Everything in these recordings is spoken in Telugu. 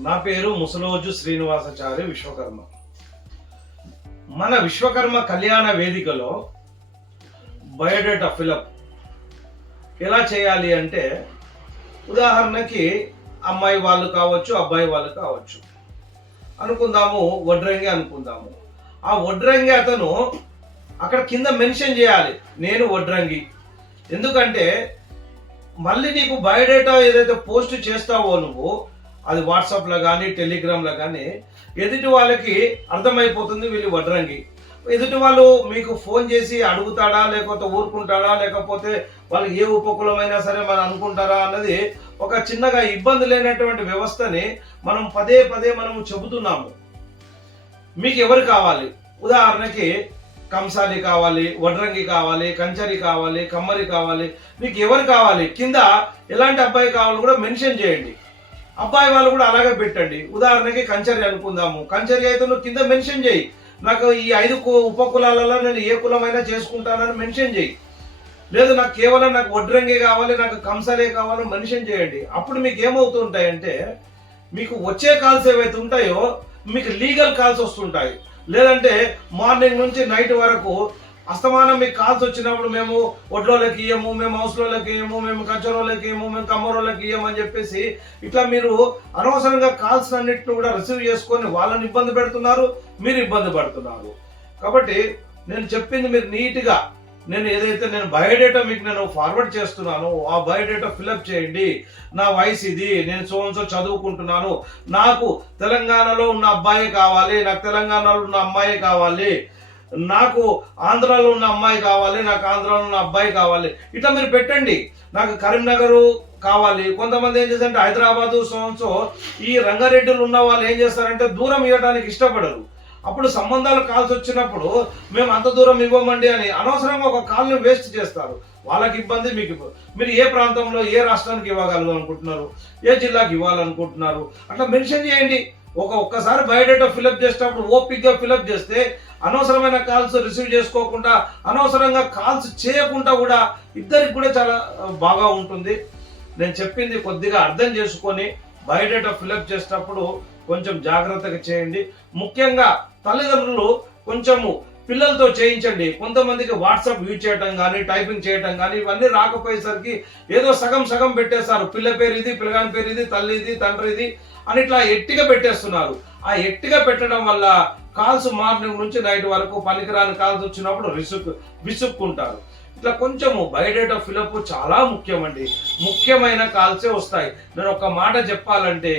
నా పేరు ముసలోజు శ్రీనివాసాచారి విశ్వకర్మ. మన విశ్వకర్మ కళ్యాణ వేదికలో బయోడేటా ఫిలప్ ఎలా చేయాలి అంటే ఉదాహరణకి అమ్మాయి వాళ్ళు కావచ్చు అబ్బాయి వాళ్ళు కావచ్చు. అనుకుందాము వడ్రంగి అనుకుందాము. ఆ వడ్రంగి అతను అక్కడ కింద మెన్షన్ చేయాలి నేను వడ్రంగి. ఎందుకంటే మళ్ళీ నీకు బయోడేటా ఏదైతే పోస్ట్ చేస్తావో నువ్వు అది వాట్సాప్లో కానీ టెలిగ్రామ్లో కానీ ఎదుటి వాళ్ళకి అర్థమైపోతుంది వీళ్ళు వడ్రంగి. ఎదుటి వాళ్ళు మీకు ఫోన్ చేసి అడుగుతాడా లేకపోతే ఊరుకుంటాడా లేకపోతే వాళ్ళకి ఏ ఉపకులమైనా సరే మనం అనుకుంటారా అన్నది ఒక చిన్నగా ఇబ్బంది లేనటువంటి వ్యవస్థని మనం పదే పదే మనం చెబుతున్నాము. మీకు ఎవరు కావాలి? ఉదాహరణకి కంసాలి కావాలి వడ్రంగి కావాలి కంచరి కావాలి కమ్మరి కావాలి. మీకు ఎవరు కావాలి? కింద ఎలాంటి అబ్బాయి కావాలి కూడా మెన్షన్ చేయండి. అబ్బాయి వాళ్ళు కూడా అలాగే పెట్టండి. ఉదాహరణకి కంచరి అనుకుందాము. కంచరి అయితే నువ్వు కింద మెన్షన్ చేయి. నాకు ఈ ఐదు కు- ఉపకులాలలో నేను ఏ కులమైనా చేసుకుంటానని మెన్షన్ చేయి. లేదు నాకు కేవలం నాకు వడ్రంగే కావాలి నాకు కంసాలే కావాలి మెన్షన్ చేయండి. అప్పుడు మీకు ఏమవుతుంటాయంటే మీకు వచ్చే కాల్స్ ఏవైతే ఉంటాయో మీకు లీగల్ కాల్స్ వస్తుంటాయి. లేదంటే మార్నింగ్ నుంచి నైట్ వరకు అస్తమానం మీకు కాల్స్ వచ్చినప్పుడు మేము ఒడ్లోకి ఇయ్యము మేము హౌస్లోకి ఇయ్యము మేము కచ్చరోళ్ళకి ఇయ్యము మేము కమ్మరోళ్ళకి ఇయ్యము అని చెప్పేసి ఇట్లా మీరు అనవసరంగా కాల్స్ అన్నిటిని కూడా రిసీవ్ చేసుకొని వాళ్ళని ఇబ్బంది పెడుతున్నారు మీరు ఇబ్బంది పడుతున్నారు. కాబట్టి నేను చెప్పింది మీరు నీట్గా నేను ఏదైతే నేను బయోడేటా మీకు నేను ఫార్వర్డ్ చేస్తున్నాను ఆ బయోడేటా ఫిలప్ చేయండి. నా వయసు ఇది నేను సో చదువుకుంటున్నాను. నాకు తెలంగాణలో ఉన్న అబ్బాయి కావాలి నాకు తెలంగాణలో ఉన్న అమ్మాయి కావాలి. నాకు ఆంధ్రాలో ఉన్న అమ్మాయి కావాలి నాకు ఆంధ్రాలో ఉన్న అబ్బాయి కావాలి. ఇట్లా మీరు పెట్టండి. నాకు కరీంనగర్ కావాలి. కొంతమంది ఏం చేస్తారంటే హైదరాబాదు సో ఈ రంగారెడ్డిలు ఉన్న వాళ్ళు ఏం చేస్తారంటే దూరం ఇవ్వడానికి ఇష్టపడరు. అప్పుడు సంబంధాలు కాల్సి వచ్చినప్పుడు మేము అంత దూరం ఇవ్వమండి అని అనవసరంగా ఒక కాల్ని వేస్ట్ చేస్తారు. వాళ్ళకి ఇబ్బంది మీకు మీరు ఏ ప్రాంతంలో ఏ రాష్ట్రానికి ఇవ్వగలరు అనుకుంటున్నారు? ఏ జిల్లాకి ఇవ్వాలనుకుంటున్నారు? అట్లా మెన్షన్ చేయండి. ఒక ఒక్కసారి బయోడేటా ఫిలప్ చేసేటప్పుడు ఓపిక్గా ఫిలప్ చేస్తే అనవసరమైన కాల్స్ రిసీవ్ చేసుకోకుండా అనవసరంగా కాల్స్ చేయకుండా కూడా ఇద్దరికి కూడా చాలా బాగా ఉంటుంది. నేను చెప్పింది కొద్దిగా అర్థం చేసుకొని బయోడేటా ఫిలప్ చేసేటప్పుడు కొంచెం జాగ్రత్తగా చేయండి. ముఖ్యంగా తల్లిదండ్రులు కొంచెము పిల్లలతో చేయించండి. కొంతమందికి వాట్సాప్ యూజ్ చేయటం కానీ టైపింగ్ చేయటం కానీ ఇవన్నీ రాకపోయేసరికి ఏదో సగం సగం పెట్టేస్తారు పిల్ల పేరు ఇది పిల్లగాని పేరు ఇది తల్లి ఇది తండ్రి ఇది అని ఇట్లా ఎట్టిగా పెట్టేస్తున్నారు. ఆ ఎట్టిగా పెట్టడం వల్ల కాల్స్ మార్నింగ్ నుంచి నైట్ వరకు పనికిరాని కాల్స్ వచ్చినప్పుడు రిసుక్ విసుక్కుంటారు. ఇట్లా కొంచెము బయోడేటా ఫిలప్ చాలా ముఖ్యమండి. ముఖ్యమైన కాల్సే వస్తాయి. నేను ఒక మాట చెప్పాలంటే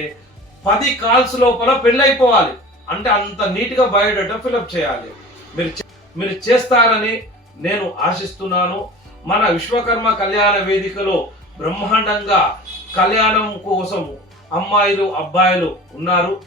పది కాల్స్ లోపల పెళ్ళైపోవాలి. అంటే అంత నీట్గా బయోడేటా ఫిలప్ చేయాలి. మీరు మీరు చేస్తారని నేను ఆశిస్తున్నాను. మన విశ్వకర్మ కళ్యాణ వేదికలో బ్రహ్మాండంగా కళ్యాణం కోసం అమ్మాయిలు అబ్బాయిలు ఉన్నారు.